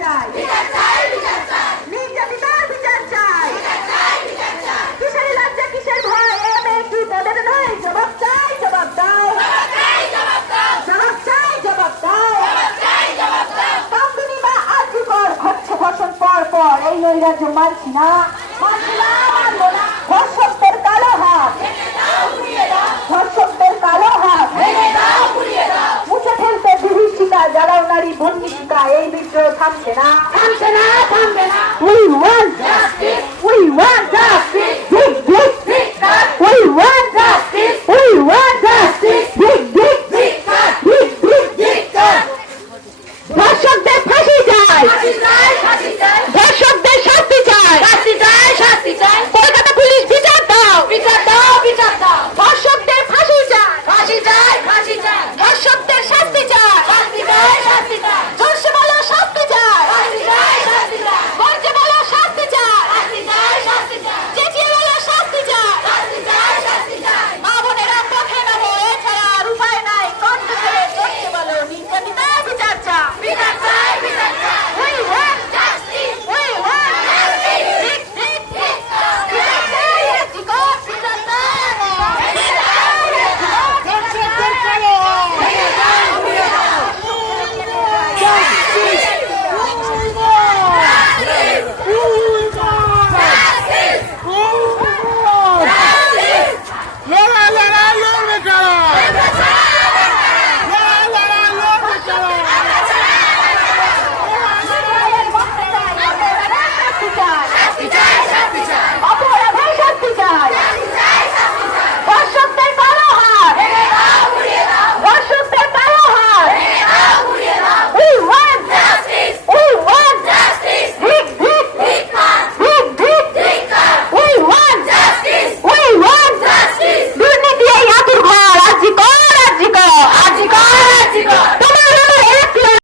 চাই, নির্যাতিতার বিচার চাই। কিসের লজ্জা কিসের ভয়, এ মেয়ে কি বলেন নয়? জবাব চাই, জবাব দাও, জবাব চাই, জবাব দাও। কামদুনি বা আর্যিকর হচ্ছে ধর্ষণ পর পর, এই নৈরাজ্য মানছি না, মানছি না, মানবো না। ধর্ষকদের কালো হাত, ধর্ষকদের কালো হাত মুছে ফেলতে বিভীষিকা, যারাও নারী বন্দিশিকা, এই বিদ্রোহ থামছে না।